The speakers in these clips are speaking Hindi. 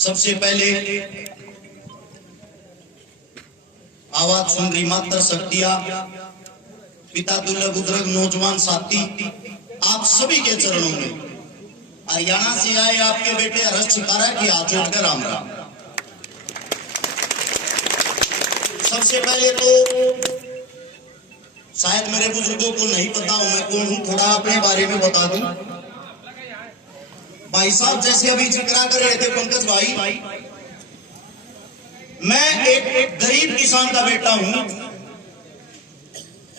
सबसे पहले आवाज सुन रही मात्र शक्तियां, पिता दुल्लभ बुजुर्ग नौजवान साथी, आप सभी के चरणों में हरियाणा से आए आपके बेटे हर्ष छिकारा की हाथ जोड़कर राम राम। सबसे पहले तो शायद मेरे बुजुर्गों को नहीं पता हूं मैं कौन हूं, थोड़ा अपने बारे में बता दूं। भाई साहब जैसे अभी जिक्र कर रहे थे पंकज भाई, मैं एक गरीब किसान का बेटा हूं।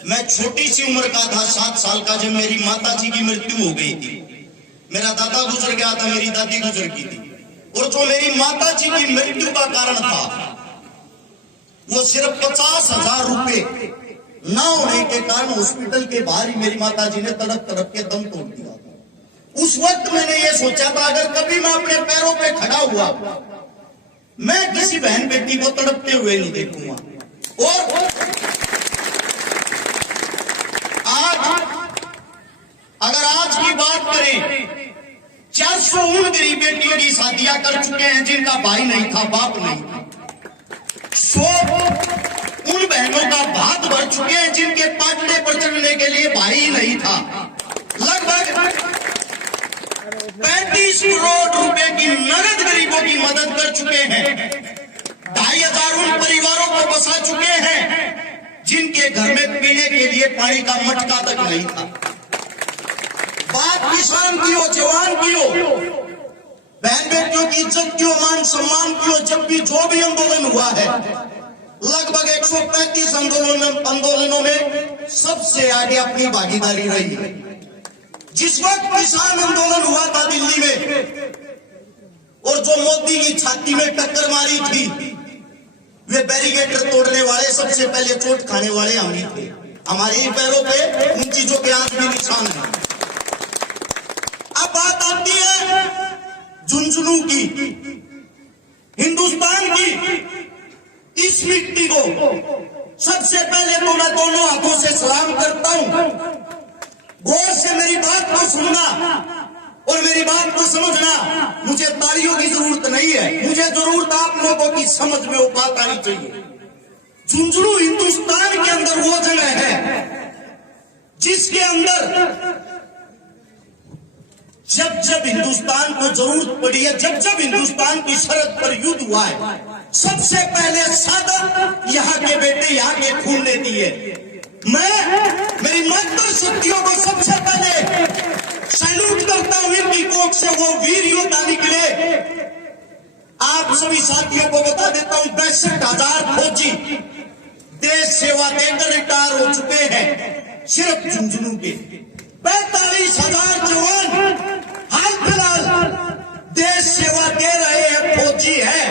मैं छोटी सी उम्र का था, 7 साल का, जब मेरी माता जी की मृत्यु हो गई थी। मेरा दादा गुजर गया था, मेरी दादी गुजर गई थी, और जो मेरी माता जी की मृत्यु का कारण था वो सिर्फ 50,000 रुपए ना होने के कारण हॉस्पिटल के बाहर ही मेरी माता जी ने तड़प तड़प के दम तोड़ दिया। उस वक्त मैंने ये सोचा था अगर कभी मैं अपने पैरों पे खड़ा हुआ मैं किसी बहन बेटी को तड़पते हुए नहीं देखूंगा। और अगर आज की बात करें, 400 उन गरीब बेटियों की शादियां कर चुके हैं जिनका भाई नहीं था, बाप नहीं था। 100 उन बहनों का भाग भर चुके हैं जिनके पाटने पर चढ़ने के लिए भाई नहीं था। लगभग 35 करोड़ रुपए की नगद गरीबों की मदद कर चुके हैं। 2,500 उन परिवारों को बसा चुके हैं जिनके घर में पीने के लिए पानी का मटका तक नहीं था। बात किसान की हो, जवान की हो, बहन बेटियों की इज्जत की हो, मान सम्मान की हो, जब भी जो भी आंदोलन हुआ है, लगभग 135 आंदोलनों में सबसे आगे अपनी भागीदारी रही है। जिस वक्त किसान आंदोलन हुआ था दिल्ली में, और जो मोदी की छाती में टक्कर मारी थी, वे बैरिकेड तोड़ने वाले सबसे पहले चोट खाने वाले हम ही थे। हमारे ही पैरों पे उन चीजों के आज भी निशान है। अब बात आती है झुंझुनू की, हिंदुस्तान की इस मिट्टी को सबसे पहले तो मैं दोनों हाथों से सलाम करता हूं। गौर से मेरी बात को सुनना और मेरी बात को समझना। मुझे तालियों की जरूरत नहीं है, मुझे जरूरत आप लोगों की समझ में वो बात आनी चाहिए। झुंझुनू हिंदुस्तान के अंदर वो जगह है जिसके अंदर जब जब हिंदुस्तान को जरूरत पड़ी है, जब जब हिंदुस्तान की सरहद पर युद्ध हुआ है, सबसे पहले सादत यहाँ के बेटे यहाँ के खून ने दिए। मैं मेरी मातृ शक्तियों को सबसे पहले सैल्यूट करता हूं। इनकी कोख से वो वीर योद्धा निकले। आप सभी साथियों को बता देता हूं, 62,000 फौजी देश सेवा देकर रिटायर हो चुके हैं सिर्फ झुंझुनू के। 45,000 जवान हाल फिलहाल देश सेवा दे रहे हैं, फौजी है।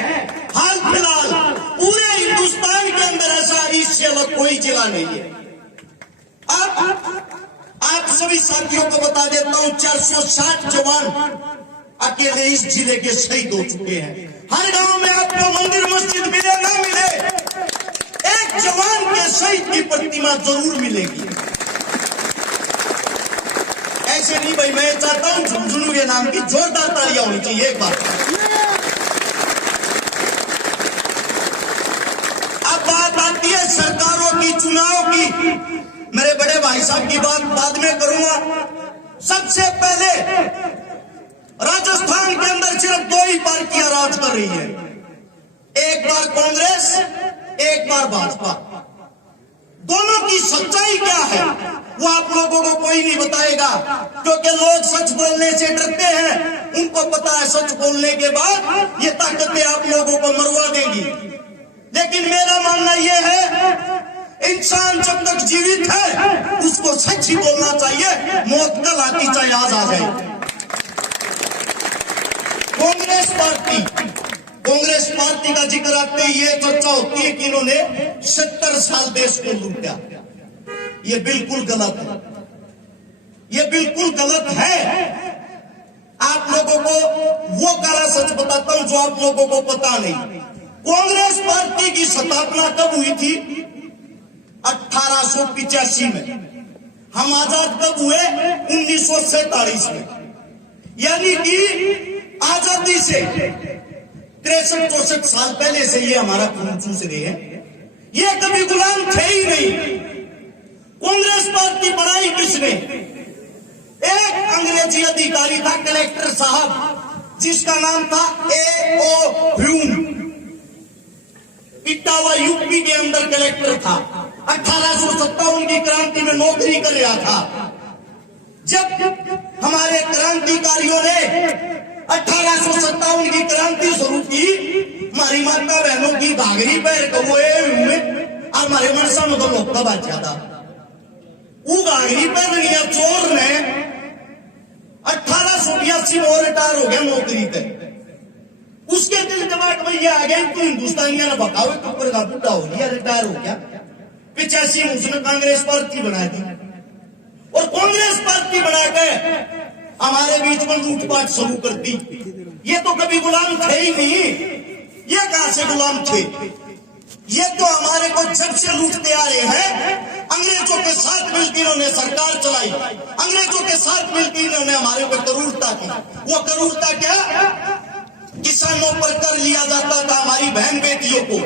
हाल फिलहाल पूरे हिंदुस्तान के अंदर ऐसा इससे अलग कोई जिला नहीं है। अब आप सभी साथियों को बता देता हूं, 460 जवान अकेले इस जिले के शहीद हो चुके हैं। हर गांव में आपको मंदिर मस्जिद मिले ना मिले, एक जवान के शहीद की प्रतिमा जरूर मिलेगी। ऐसे नहीं भाई, मैं चाहता हूं झुंझुनू के नाम की जोरदार तालियां होनी चाहिए एक बार। अब बात आती है सरकारों की, चुनाव की। मेरे बड़े भाई साहब की बात बाद में करूंगा। सबसे पहले राजस्थान के अंदर सिर्फ 2 ही पार्टियां राज कर रही है, एक बार कांग्रेस, एक बार भाजपा। दोनों की सच्चाई क्या है वो आप लोगों को कोई नहीं बताएगा, क्योंकि लोग सच बोलने से डरते हैं। उनको पता है सच बोलने के बाद ये ताकतें आप लोगों को मरवा देंगी। लेकिन मेरा मानना यह है, इंसान जब तक जीवित है उसको सच ही बोलना चाहिए, मौत कल आती चाहे आज आ जाए। कांग्रेस पार्टी का जिक्र आते ही ये चर्चा होती है कि इन्होंने 70 साल देश को लूटा। ये बिल्कुल गलत है, ये बिल्कुल गलत है। आप लोगों को वो काला सच बताता हूं जो आप लोगों को पता नहीं। कांग्रेस पार्टी की स्थापना कब हुई थी? 1885 में। हम आजाद कब हुए? 1947 में। यानी कि आजादी से 63-64 साल पहले से ये हमारा खून चूस रहे हैं। ये कभी गुलाम थे ही नहीं। कांग्रेस पार्टी बनाई किसने? एक अंग्रेजी अधिकारी था, कलेक्टर साहब, जिसका नाम था A.O. ह्यूम। इटावा यूपी के अंदर कलेक्टर था। 1857 की क्रांति में नौकरी कर रहा था। जब हमारे क्रांतिकारियों ने 1857 की क्रांति शुरू की, हमारी माता बहनों की घाघरी पैर कबोए और हमारे मनसा में तो लोग का बात ज्यादा वो घाघरी पैर लिया चोर ने 1882 में और रिटायर हो गया नौकरी पे। उसके दिल दिमाग में ये आ गया तो हिंदुस्तानियों ने बताओ तो पर बुढ़ा हो गया, रिटायर हो गया। 85 में उसने कांग्रेस पार्टी बना दी और कांग्रेस पार्टी बनाकर हमारे बीच में लूटपाट शुरू कर दी। ये तो कभी गुलाम थे ही नहीं। ये कहां से गुलाम थे? ये तो हमारे को जब से लूटते आ रहे हैं। अंग्रेजों के साथ मिलकर इन्होंने सरकार चलाई, अंग्रेजों के साथ मिलकर इन्होंने हमारे ऊपर क्रूरता की। वो क्रूरता क्या? किसानों पर कर लिया जाता था, हमारी बहन बेटियों को।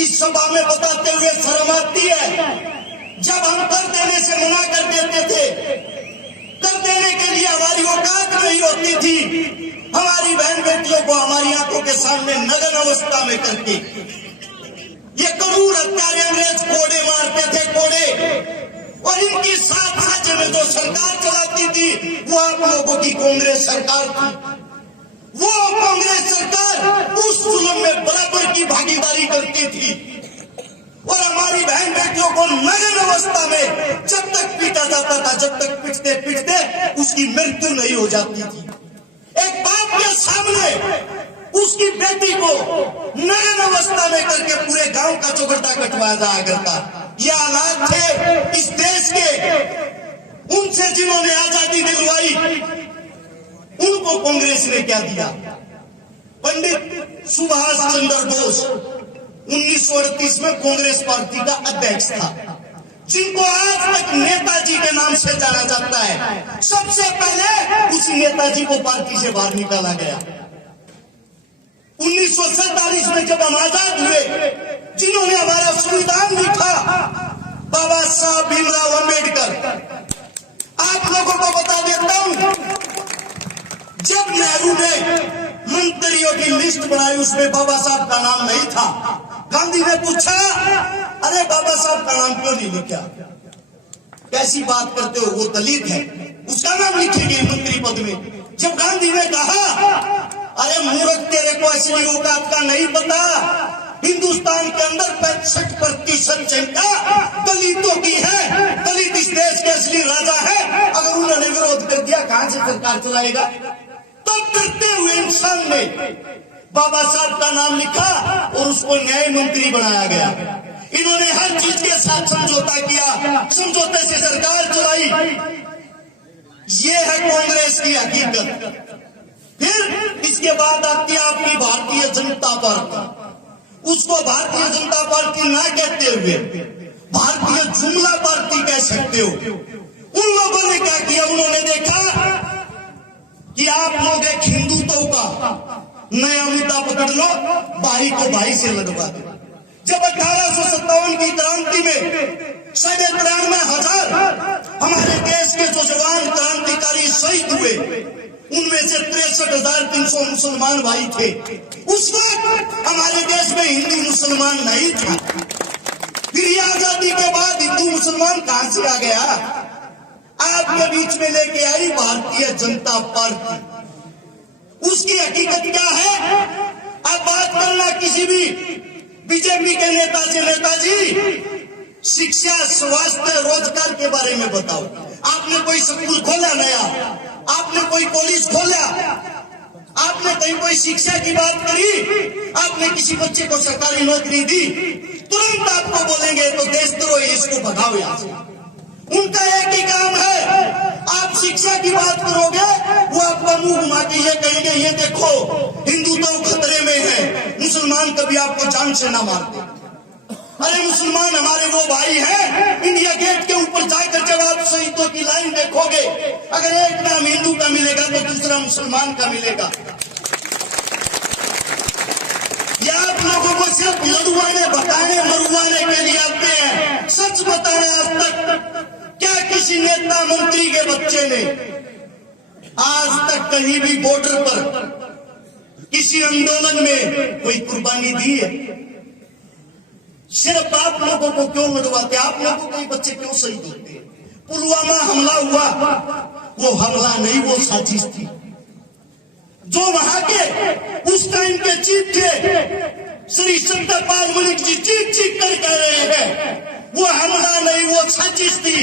इस सभा में बताते हुए शर्म आती है, जब हम कर देने से मना कर देते थे, कर देने के लिए हमारी औकात नहीं होती थी, हमारी बहन बेटियों को हमारी आंखों के सामने नग्न अवस्था में करके ये क्रूर हत्यारे अंग्रेज कोड़े मारते थे, कोड़े। और इनकी साथ साझे में जो सरकार चलाती थी वो आप लोगों की कांग्रेस सरकार थी। वो कांग्रेस सरकार उस जुल्म में बराबर की भागीदारी करती थी और हमारी बहन बेटियों को नग्न अवस्था में जब तक पीटा जाता था, जब तक पीटते पीटते उसकी मृत्यु नहीं हो जाती थी। एक बाप के सामने उसकी बेटी को नग्न अवस्था में करके पूरे गांव का चौगटा कटवाया जाया करता। ये हालात थे इस देश के। उनसे जिन्होंने आजादी दिलवाई उनको कांग्रेस ने क्या दिया? पंडित सुभाष चंद्र बोस 1938 में कांग्रेस पार्टी का अध्यक्ष था, जिनको आज तक नेताजी के नाम से जाना जाता है। सबसे पहले उसी नेताजी को पार्टी से बाहर निकाला गया। 1947 में जब हम आजाद हुए, जिन्होंने हमारा संविधान लिखा, बाबा साहब भीमराव अंबेडकर। आप लोगों को बता देता हूं, जब नेहरू ने मंत्रियों की लिस्ट बनाई उसमें बाबा साहब का नाम नहीं था। गांधी ने पूछा, अरे बाबा साहब का नाम क्यों नहीं लिखा? कैसी बात करते हो, वो दलित है, उसका नाम लिखेंगे मंत्री पद में। जब गांधी ने कहा, अरे मूर्ख, तेरे को असली औकात का नहीं पता, हिंदुस्तान के अंदर 65% जनता दलितों की है, दलित इस देश के असली राजा है। अगर उन्होंने विरोध कर दिया कहां से सरकार चलाएगा? तब करते हुए इंसान ने बाबा साहब का नाम लिखा और उसको न्याय मंत्री बनाया गया। इन्होंने हर चीज के साथ समझौता किया, समझौते से सरकार चलाई। ये है कांग्रेस की हकीकत। फिर इसके बाद आती है आपकी भारतीय जनता पार्टी। उसको भारतीय जनता पार्टी ना कहते हुए भारतीय जुमला पार्टी कह सकते हो। उन लोगों ने क्या किया? उन्होंने देखा कि आप लोग एक हिंदुत्व का नया मुद्दा पकड़ लो, भाई को भाई से लड़वा दो। जब 1857 की क्रांति में 93,500 हमारे देश के जो जवान क्रांतिकारी शहीद हुए, उनमें से 63,300 मुसलमान भाई थे। उस वक्त हमारे देश में हिंदू मुसलमान नहीं था। फिर ये आजादी के बाद हिंदू मुसलमान कहां से आ गया? आपके बीच में लेके आई भारतीय जनता पार्टी। उसकी हकीकत क्या है? अब बात करना किसी भी बीजेपी के नेता से, नेताजी शिक्षा, स्वास्थ्य, रोजगार के बारे में बताओ। आपने कोई स्कूल खोला नया? आपने कोई कॉलेज खोला? आपने कहीं कोई शिक्षा की बात करी? आपने किसी बच्चे को सरकारी नौकरी दी? तुरंत आपको बोलेंगे तो देशद्रोही, इसको भगाओ यहाँ से। उनका एक ही काम है, आप शिक्षा की बात करोगे वो आपका मुंह घुमा के ये कहेंगे, ये देखो हिंदुत्व खतरे में है, मुसलमान कभी आपको जान से ना मारते। अरे मुसलमान हमारे वो भाई हैं। इंडिया गेट के ऊपर जाकर जब आप शहीदों की लाइन देखोगे, अगर एक नाम हिंदू का मिलेगा तो दूसरा मुसलमान का मिलेगा। सिर्फ लड़वाने भगाने मरवाने के लिए आते हैं। सच बताएं, आज तक क्या किसी नेता मंत्री के बच्चे ने आज तक कहीं भी बॉर्डर पर किसी आंदोलन में कोई कुर्बानी दी है? सिर्फ आप लोगों को क्यों लड़वाते? आप लोगों के बच्चे क्यों शहीद होते हैं? पुलवामा हमला हुआ, वो हमला नहीं, वो साजिश थी। जो वहां के उस टाइम के चीफ थे श्री सत्यपाल मलिक जी चीख चीख कर कह रहे हैं वो हमला नहीं, वो साजिश थी।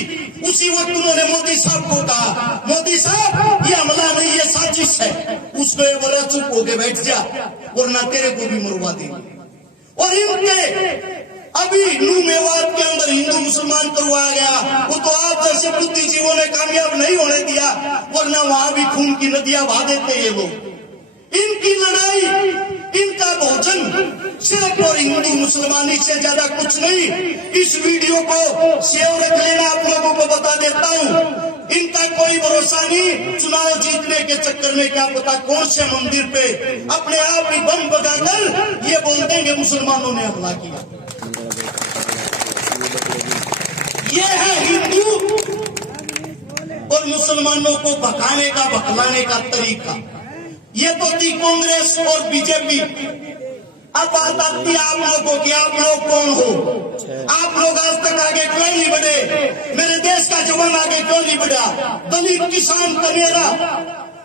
उसी वक्त उन्होंने मोदी साहब को कहा, मोदी साहब ये हमला नहीं, ये साजिश है। उसको ये बोला चुप होके बैठ जा वरना तेरे को भी मरवा देंगे। और इनके अभी नू मेवात के अंदर हिंदू मुसलमान करवाया गया, वो तो आप जैसे बुद्धिजीवों ने कामयाब नहीं होने दिया, वरना वहां भी खून की नदियां बहा देते ये लोग। इनकी लड़ाई, इनका भोजन सिर्फ और हिंदू मुसलमानी से ज्यादा कुछ नहीं। इस वीडियो को सेव रख लेना, आप लोगों को बता देता हूँ, इनका कोई भरोसा नहीं। चुनाव जीतने के चक्कर में क्या पता कौन से मंदिर पे अपने आप ही बम बजाकर ये बोल देंगे मुसलमानों ने हमला किया। ये है हिंदू और मुसलमानों को भगाने का, भकलाने का तरीका। ये तो थी कांग्रेस और बीजेपी। अब बात आती है आप लोगों की, आप लोग कौन हो? आप लोग आज तक आगे क्यों नहीं बढ़े? मेरे देश का जवान आगे क्यों नहीं बढ़ा? दलित, किसान, कनेरा,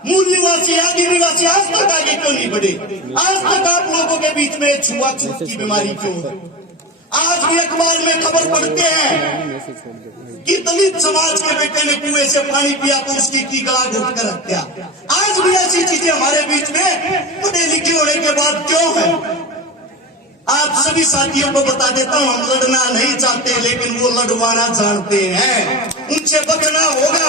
मूल निवासी, आदि निवासी आज तक आगे क्यों नहीं बढ़े? आज तक आप लोगों के बीच में छुआछूत की बीमारी क्यों है? आज भी अखबार में खबर पढ़ते हैं कि दलित समाज के बेटे ने कुएं से पानी पिया तो उसकी की गला घोट कर हत्या। आज भी ऐसी चीजें हमारे बीच में पढ़े लिखे होने के बाद क्यों है? आप सभी साथियों को बता देता हूं, हम लड़ना नहीं चाहते, लेकिन वो लड़वाना जानते हैं। उनसे बचना होगा।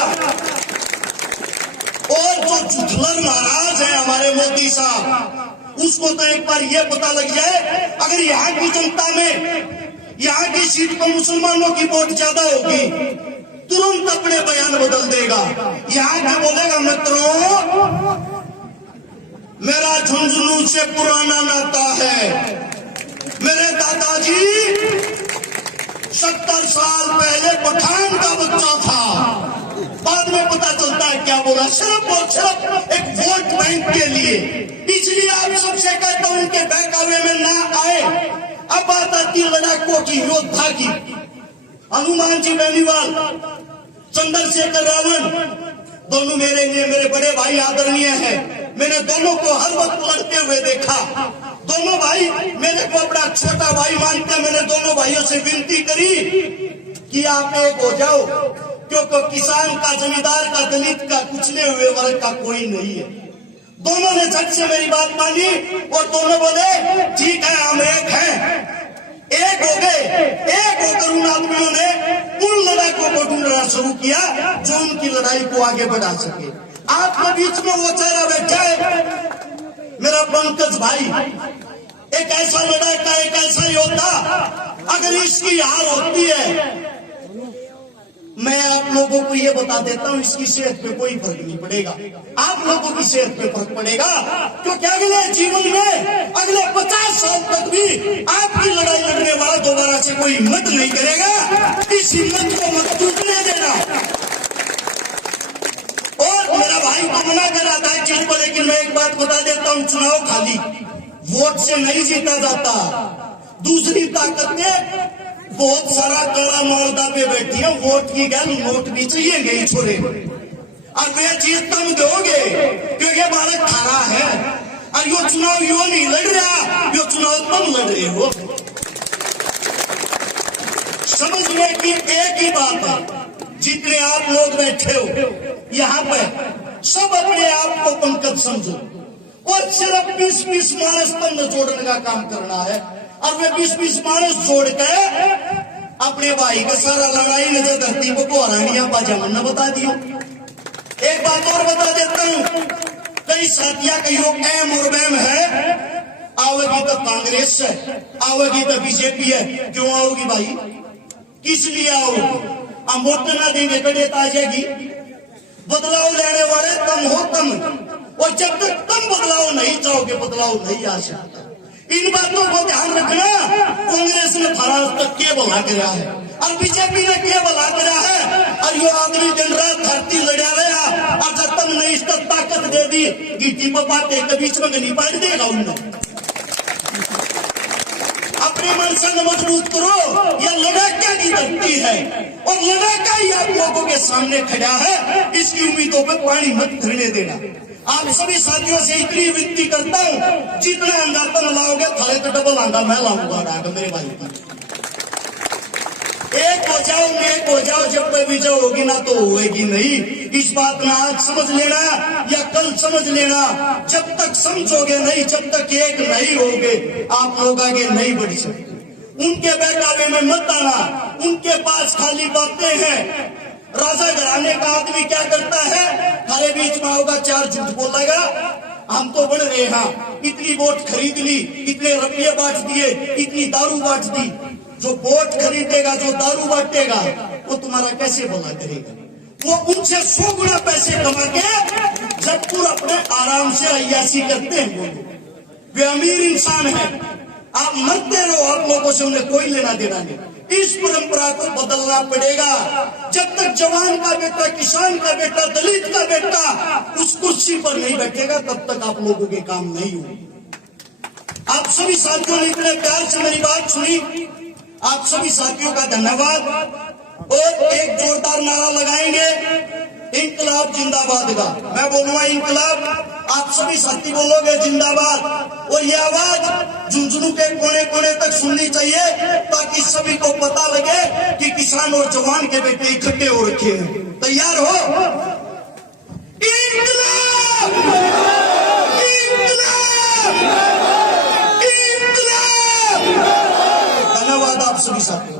और जो जुठलर महाराज है हमारे मोदी साहब, उसको तो एक बार ये पता लग जाए, अगर यहाँ की जनता में यहाँ की सीट पर मुसलमानों की वोट ज्यादा होगी, तुरंत अपने बयान बदल देगा। यहाँ के बोलेगा, मित्रों मेरा झुंझुनू से पुराना नाता है। मेरे दादाजी 70 साल पहले पठान का बच्चा था। बाद में पता चलता है क्या बोला, सिर्फ और सिर्फ एक वोट बैंक के लिए। इसलिए आप सबसे कहता हूं उनके बहकावे में ना आए। अब बात आती है लड़ाकों की, योद्धा की। हनुमान जी बेनीवाल, चंद्रशेखर रावण, दोनों मेरे लिए मेरे बड़े भाई आदरणीय हैं। मैंने दोनों को हर वक्त लड़ते हुए देखा। दोनों भाई मेरे को अपना छोटा भाई मानकर मैंने दोनों भाइयों से विनती करी कि आप एक हो जाओ, क्योंकि किसान का, जमींदार का, दलित का, कुचले हुए वर्ग का कोई नहीं है। दोनों ने झट से मेरी बात मानी और दोनों बोले ठीक है हम एक हैं। एक हो गए। एक होकर उन आदमियों ने उन लड़ाकों को ढूंढना शुरू किया जो उनकी लड़ाई को आगे बढ़ा सके। आपके बीच में वो चेहरा बैठा है मेरा पंकज भाई, एक ऐसा लड़ाका, एक ऐसा योद्धा। अगर इसकी हार होती है, मैं आप लोगों को ये बता देता हूं, इसकी सेहत पे कोई फर्क नहीं पड़ेगा। आप लोगों की सेहत पे फर्क पड़ेगा, क्योंकि अगले जीवन में अगले 50 साल तक भी आपकी लड़ाई लड़ने वाला दोबारा से कोई हिम्मत नहीं करेगा। इस हिम्मत को मत टूटने देना। और मेरा भाई को मना करा था इस चीज को, लेकिन मैं एक बात बता देता हूं, चुनाव खाली वोट से नहीं जीता जाता। दूसरी ताकतें बहुत सारा कड़ा मौदा पे बैठी है, वोट की गल नोट भी चाहिए गई छोरे। अब वे जीत तुम दोगे क्योंकि बालक खारा है, और यो चुनाव यो नहीं लड़ रहा, यो चुनाव तुम लड़ रहे हो। समझने की एक ही बात है, जितने आप लोग बैठे हो यहाँ पे, सब अपने आप को पंकज समझो और सिर्फ 20-20 मानस तंग जोड़ने का काम करना है। और वे 20-20 मानस जोड़ के अपने भाई का सारा लड़ाई नजर धरती को हरानिया बाजामन बता दियो। एक बात और बता देता हूं, कई साथिया कहियो एम और बैम है, आओगी तो कांग्रेस से, आओगी तो बीजेपी है। क्यों आओगी भाई, किस लिए आओगी? हम वोट ना देंगे कड़ियत आ जाएगी। बदलाव लेने वाले तुम हो तुम, और जब तक तुम बदलाव नहीं चाहोगे बदलाव नहीं आ सकता। इन बातों को ध्यान रखना। कांग्रेस ने थारा तक के बुला के रहा है और बीजेपी ने के बुला के रहा है और यो आदमी दिन रात धरती लड़ा रहा और जब तक नहीं इस तक ताकत दे दी कि टीपा बातें के बीच में नहीं पाट देगा उन्हें। अपने मनसा को मजबूत करो। यह लड़ाका की धरती है और लड़ाका ही आप लोगों के सामने खड़ा है। इसकी उम्मीदों पर पानी मत भरने देना। आप सभी साथियों से इतनी विनती करता हूँ, जितना अंडा तुम लाओगे थाले तो डबल अंडा मैं लाऊंगा मेरे भाई। एक हो जाओ जब तक विजय होगी ना तो होगी नहीं। इस बात में आज समझ लेना या कल समझ लेना। जब तक समझोगे नहीं, जब तक एक नहीं होगे, आप लोग आगे नहीं बढ़ सकते। उनके बहकावे में मत आना। उनके पास खाली बातें हैं। राजा घराने का आदमी क्या करता है, थारे बीच में होगा चार झूठ बोलेगा, हम तो बढ़ रहे हैं, इतनी वोट खरीद ली, इतने रुपये बांट दिए, इतनी दारू बांट दी। जो वोट खरीदेगा, जो दारू बांटेगा, वो तुम्हारा कैसे भला करेगा? वो उनसे 100 गुना पैसे कमा के जबपुर अपने आराम से अय्यासी करते हैं। वे अमीर इंसान है। आप मरते रहो, आप लोगों से उन्हें कोई लेना देना नहीं। इस परंपरा को बदलना पड़ेगा। जब तक जवान का बेटा, किसान का बेटा, दलित का बेटा उस कुर्सी पर नहीं बैठेगा, तब तक आप लोगों के काम नहीं होंगे। आप सभी साथियों ने इतने प्यार से मेरी बात सुनी। आप सभी साथियों का धन्यवाद। और एक जोरदार नारा लगाएंगे, इंकलाब जिंदाबाद का। मैं बोलूंगा इंकलाब, आप सभी साथी बोलोगे जिंदाबाद। और ये आवाज झुंझुनू के कोने कोने तक सुननी चाहिए, ताकि सभी को पता लगे कि किसान और जवान के बेटे इकट्ठे हो रखे हैं। तैयार हो? इंकलाब, इंकलाब, इंकलाब। धन्यवाद आप सभी साथियों।